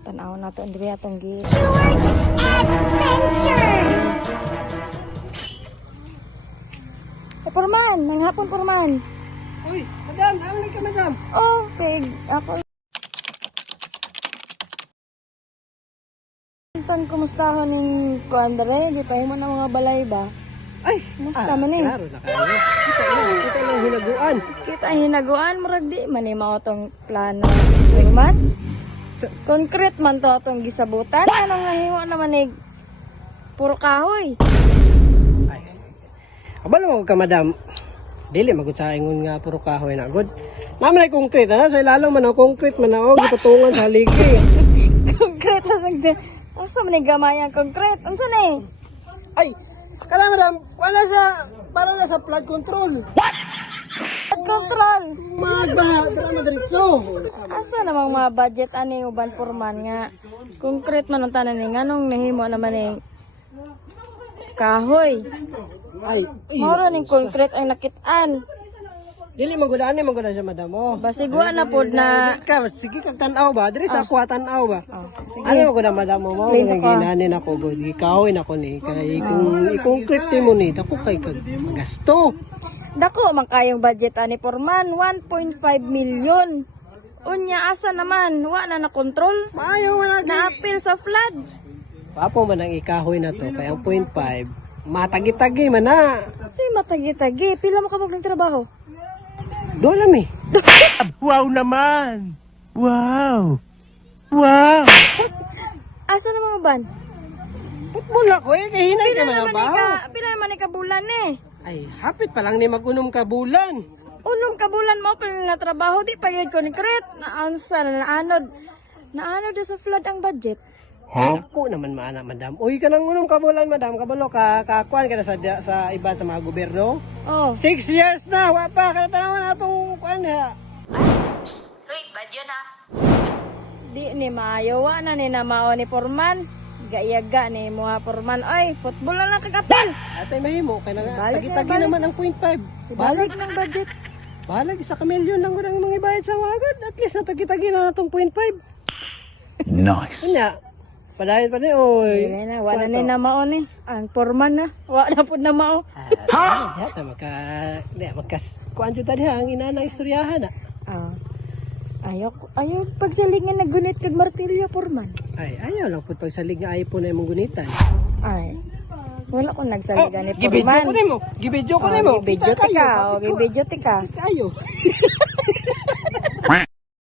Tanaw na to diri atong gi. George Adventure! Porman, nang hapon porman. Uy, madam, hangling ka madam. Oh, pig ako. Pan kumusta ho ning kuan dere? Di pa mo na mga balay ba? Ay, Kumusta man eh? Klaro na kayo. Kita lang hinaguan. Kita ang hinaguan murag di man ni mao tong plano. Porman. Concrete man to atong gisabutan. Anong nahimo naman ni puro kahoy. Ay. Abala mo ka madam. Dili magud sa ingon nga puro kahoy na good. Naman ay concrete ana sa ilalo man ang concrete man og gipatungan sa haligi. Concrete lang din. Asa man ni gamay ang concrete? Unsa ni? Ay, kala madam, wala sa para na sa flood control. Control. Magbaha dira na diretso. Asa namang mga budget ani uban porman nga concrete man ang tanan ni nganong nahimo naman ni kahoy. Ay, Moro ning concrete ang nakit-an. dili magudaan ni magudaan siya madam. Oh. Basiguan na pod na Sige ka tan-aw ba? Diri sa ako tan-aw ba? oh, sige. Ano ko na madam mo Explain sa ko. ginanin ako good. Ikawin ako ni kay kung i-concrete mo ni dako kay kag gasto. Dako man kayong budget ani porman 1.5 million. Unya asa naman wa na na control. Maayo man lagi. Naapil sa flood. Papo man ang ikahoy na to kay ang 0.5 matagi-tagi man na. Say matagi-tagi, pila mo ka maging trabaho? Dola mi. Wow naman! Wow! Wow! Asa na mga ban? Putbol ako kay hinay ka man ba? Pila naman ni ka bulan eh. Ay, hapit pa lang ni magunom ka bulan. Unom ka bulan mo pala na trabaho di pa yun concrete. Naansa na naanod. Naanod na sa flood ang budget. Ako naman maana madam. Uy ka nang unom ka bulan madam, kabalo ka kakuan ka na sa iba sa mga gobyerno. Oh. 6 years na, wa pa kada tanawan atong kuan ha. Uy, bad yun ha? Di ni maayo wa na ni na mao ni Porman. Gaiyaga ni mo ha Porman. Oy, football na lang kagapil. Atay mahimo kay Balik na, tagi-tagi balik. naman ang 0.5. Balik ng budget. Balag isa ka milyon lang gud ang mga ibayad sa wagad. At least natagi-tagi na natong 0.5. Nice! Kunya, padayon pa ni oy. Dili na wala ni na mao ni. Ang Porman na. Wa na pud na mao. Ha? Diha magkas kuan jud tadi ang inana istoryahan na. Ah. Ayaw pagsalingan na gunit kag martilyo Porman. Ay, ayaw lang pud pagsalig nga iPhone na imong gunitan. Ay. Wala ko nagsaligan ni Gibidyo Porman. ko nimo. Gibidyo ko nimo. Gibidyo tika. Gibidyo tika. Kayo.